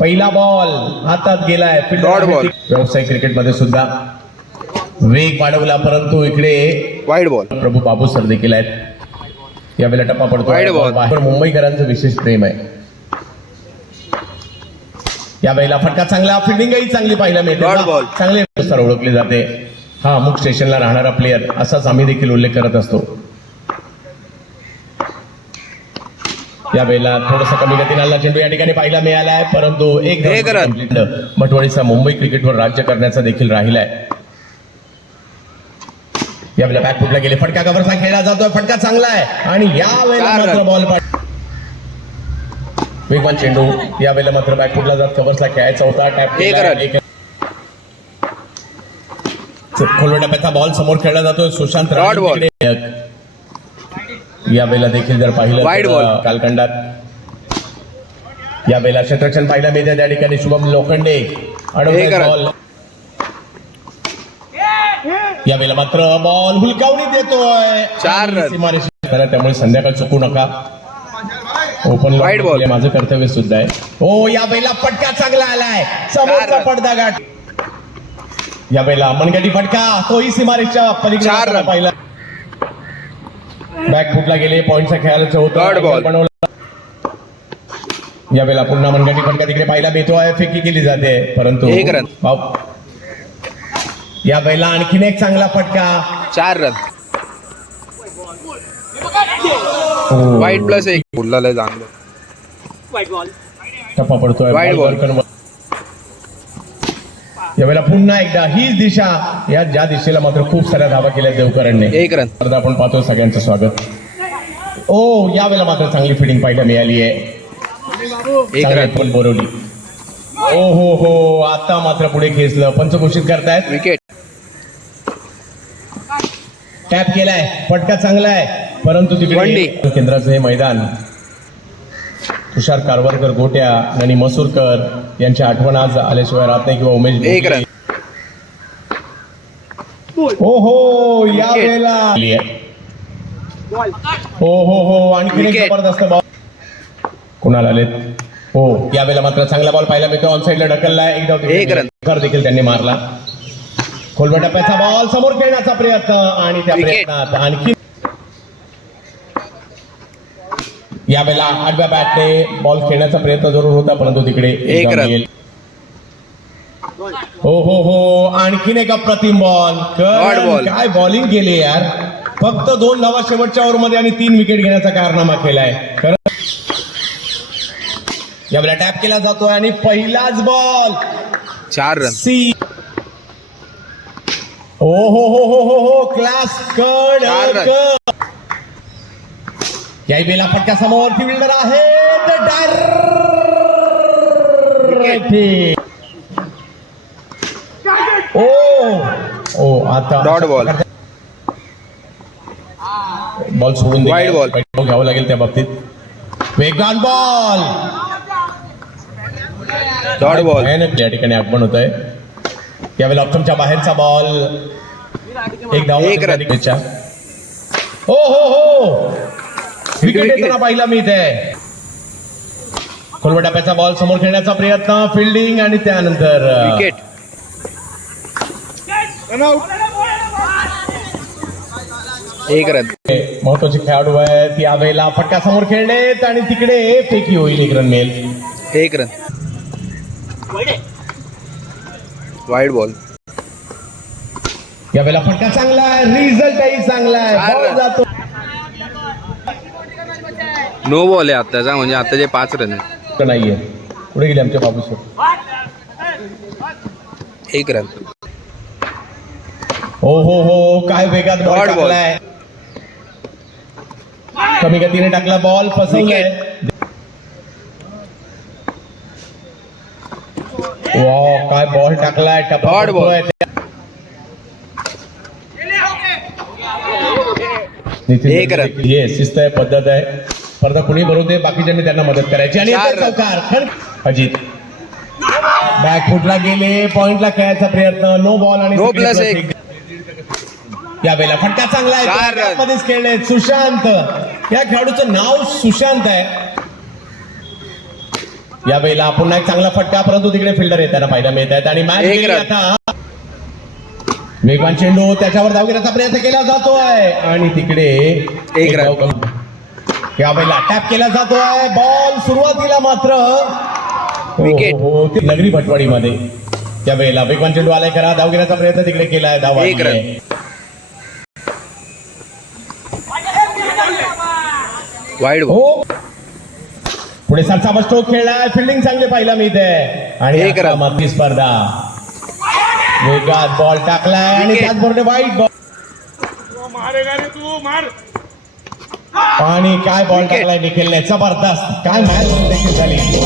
पहिला बॉल हातात गेलाय. व्यावसायिक क्रिकेटमध्ये सुद्धा. वेग वाढवला परंतु इकडे wide ball Prabhu Babu sir देखील आहेत. यावेळेला टप्पा पडतो मुंबईकरांचं विशेष प्रेम आहे. यावेळेला फटका चांगला फिल्डिंगही चांगली पाहायला मिळते. चांगले सर ओळखले जाते. हा अमुक स्टेशनला राहणारा प्लेअर असाच आम्ही देखील उल्लेख करत असतो. यावेळेला थोडासा कमी गतीला चेंडू या ठिकाणी पाहायला मिळाला आहे परंतु एक भटवाडीचा मुंबई क्रिकेटवर राज्य करण्याचा देखील राहिलाय. यावेळेला बॅक फुटला गेले. फटका कव्हरचा खेळला जातोय. फटका चांगला आहे आणि या वेळेला मात्र. बॉल वेगवान चेंडू. या वेळेला मात्र बॅक फुटला जात. कव्हर्सला खेळायचा होता. टॅप एक रन. खोलवा टप्प्याचा बॉल समोर खेळला जातोय. सुशांत या वेळेला देखील जर पाहिलं तर, ball. कालखंडात. या वेळेला क्षेत्ररक्षण पाहायला मिळते त्या ठिकाणी. शुभम लोखंडे. बॉल. या वेळेला मात्र बॉल हुलकावणी देतोय. चार त्यामुळे संध्याकाळ चुकू नका. Open Wide ball. माझं कर्तव्य सुद्धा आहे. हो या वेळेला फटका चांगला आलाय. समोरचा. पडदा गाठ. या वेळेला मनगटी फटका. तोही सीमारेषच्या पलीकडे. पाहिला. बॅक फुटला गेले पॉईंटचा खेळायचं होतं. बनवलं. या वेळेला पुन्हा मनगटी फटका तिकडे पाहिला मिळतोय फेकी केली जाते परंतु एक रन. भाऊ- या वेळेला आणखीन एक चांगला फटका. चार रन. हो. वाईट प्लस एक. लय चांगलं. टप्पा पडतोय. Wide बॉल यावेळेला पुन्हा एकदा हीच दिशा. या ज्या दिशेला मात्र खूप साऱ्या धावा केल्या देवकरांनी. एक रन परत आपण पाहतो सगळ्यांचं स्वागत. ओ यावेळेला मात्र चांगली फिटिंग पाहायला मिळाली आहे. एक चांगली रन पण बोरवली. ओ हो हो आता मात्र पुढे खेचलं. पंच घोषित करतायत. विकेट टॅप केलाय फटका चांगला आहे परंतु तिकडे. केंद्राचं हे मैदान तुषार कारवारकर गोट्या आणि मसूरकर यांची आठवण आज आल्याशिवाय राहत नाही किंवा उमेश हो हो या. वेळेला हो हो हो आणखी. जबरदस्त बॉल कुणाला आलेत हो या वेळेला मात्र चांगला बॉल पाहायला मिळतो ऑन साईडला ढकलला एकदा. कर देखील त्यांनी मारला खोलबा टप्प्याचा बॉल समोर खेळण्याचा प्रयत्न आणि त्या. प्रयत्नात आणखी यावेळेला आडव्या बॅटने बॉल खेळण्याचा प्रयत्न जरूर होता परंतु तिकडे एक रन. हो हो हो. आणखीन एक अप्रतिम बॉल. काय बॉलिंग केली यार. फक्त दोन धावा शेवटच्या ओव्हरमध्ये आणि तीन विकेट घेण्याचा कारनामा केलाय. खरं यावेळेला टॅप केला जातोय आणि पहिलाच बॉल. चार रन. सी. हो हो हो हो हो हो. क्लास कड याही बेला फटका समोर फिल्डर आहे ओ ओ आता Dot ball. बॉल सोडून ball. पैसे घ्यावं लागेल त्या बाबतीत. वेगवान बॉल डॉट बॉल या ठिकाणी आगमन होत आहे यावेळेला ऑप्शनच्या बाहेरचा बॉल एक धाव एक. हो हो हो. विकेट येताना पाहिला मी इथे. खोलवा टप्प्याचा बॉल समोर खेळण्याचा प्रयत्न फिल्डिंग आणि त्यानंतर विकेट एक रन. महत्त्वाचे खेळाडू आहेत. यावेळेला फटका समोर खेळलेत आणि तिकडे फेकी होईल एक रन मिळेल. एक रन. वाईड बॉल यावेळेला फटका चांगला आहे. रिझल्टही चांगला आहे. जातो. नो बॉल आहे आत्ताचा म्हणजे आत्ताचे पाच रन आहेत नाहीये पुढे गेले आमचे बाबू सर एक रन हो हो हो काय वेगात बॉल. टाकलाय कमी गतीने टाकला बॉल फसवलाय वा काय बॉल टाकलाय. पडतोय. नितीन एक रन. ये शिस्त आहे पद्धत आहे परत कुणी बरोबर दे बाकीच्यांनी त्यांना मदत करायची. आणि अजित. बॅक फुटला गेले पॉइंटला खेळायचा प्रयत्न. नो बॉल आणि एक. एक. यावेळेला फटका चांगला आहे. मध्येच खेळले सुशांत. या खेळाडूचं नाव सुशांत आहे. या वेळेला पुन्हा एक चांगला फटका परंतु तिकडे फिल्डर येताना पाहायला मिळत आहेत. आणि मॅच. आता. वेगवान चेंडू त्याच्यावर धाव घेण्याचा प्रयत्न केला जातोय. आणि तिकडे एक. या वेळेला टॅप केला जातोय. बॉल सुरुवातीला मात्र. Wicket. हो, हो, ते नगरी भटवाडीमध्ये. त्या वेळेला वेगवान चेंडू आलाय करा. धाव घेण्याचा प्रयत्न तिकडे केलाय. धाव एक रन. वाढलीय. वाईड बॉल हो पुढे सरसा स्ट्रोक खेळलाय. फिल्डिंग चांगले पाहिला मिळते आणि एक रन. आक्रमक स्पर्धा वेगात बॉल टाकलाय आणि. त्याचबरोबर वाईट बॉल मारेगा रे तू मार. आणि काय बॉल. टाकलाय निखिलने? जबरदस्त. काय मॅच देखील झाली.